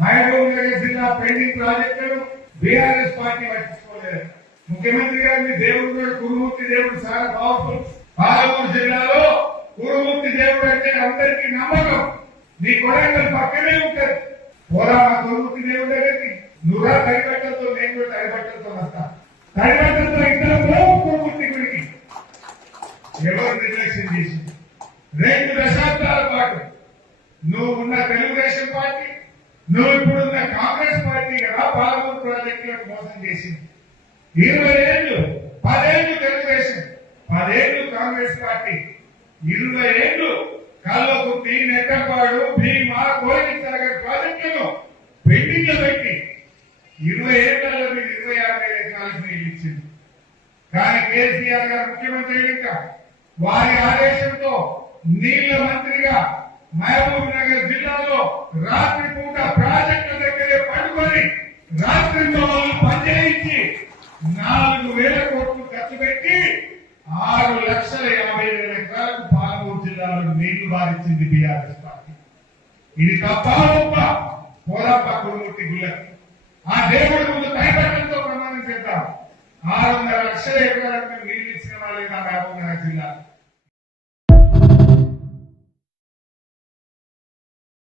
మహబూబ్ నగర్ జిల్లా పెండింగ్ ప్రాజెక్టులను BRS party పట్టించుకోలేదు. ముఖ్యమంత్రి గారు మీ దేవుడు కూడా కురుమూర్తి దేవుడు చాలా పవర్ఫుల్ పాలమూరు జిల్లాలో కురుమూర్తి దేవుడు అంటే అందరికీ నమ్మకం. నీ కొడంగల్ పక్కనే ఉంటారు. పోరా మా కురుమూర్తి దేవుడు దగ్గరికి నువ్వురా తడిబట్టలతో నేను కూడా తడిబట్టలతో వస్తా. తడిబట్టలతో ఇద్దరు పోవు కురుమూర్తి గుడికి? ఎవరు నిర్లక్ష్యం చేసింది? రెండు దశాబ్దాల పాటు నువ్వు ఉన్న తెలుగుదేశం పార్టీ నువ్వు ఇప్పుడున్న కాంగ్రెస్ పార్టీ కదా పాలమూరు ప్రాజెక్టులకు మోసం చేసింది? ఇరవై ఏళ్ళు పదేళ్ళు తెలుగుదేశం పదేళ్ళు కాంగ్రెస్ పార్టీ. ఇరవై ఏళ్ళు కల్లకుర్తి నెట్టపాడు భీమా కోయిల్ సాగర్ ప్రాజెక్టులను పెండింగ్ పెట్టి. ఇరవై ఏళ్ళలో మీరు ఇరవై ఆరు వేల ఎకరాలకు నీళ్ళు ఇచ్చింది కానీ కేసీఆర్ గారు ముఖ్యమంత్రి ఇంకా వారి ఆదేశంతో నీళ్ళ మంత్రిగా మహబూబ్ నగర్ జిల్లాలో రాత్రి పడుకొని రాత్రి పనిచేయించి నాలుగు వేల కోట్లు ఖర్చు పెట్టి ఆరు లక్షల యాభై వేల ఎకరాలకు పాలమూరు జిల్లాలో నీళ్ళు బాధించింది బీఆర్ఎస్ పార్టీ. ఇది తప్ప గొప్ప పోరాప కురుమూర్తి గుళ్ళకి ఆ దేవుడి ముందు కైపట్టంతో ప్రమాణం చేద్దాం. ఆరు వందల లక్షల ఎకరాలకు మేము నీళ్ళు ఇచ్చిన వాళ్ళే నా మహబూబ్ జిల్లా.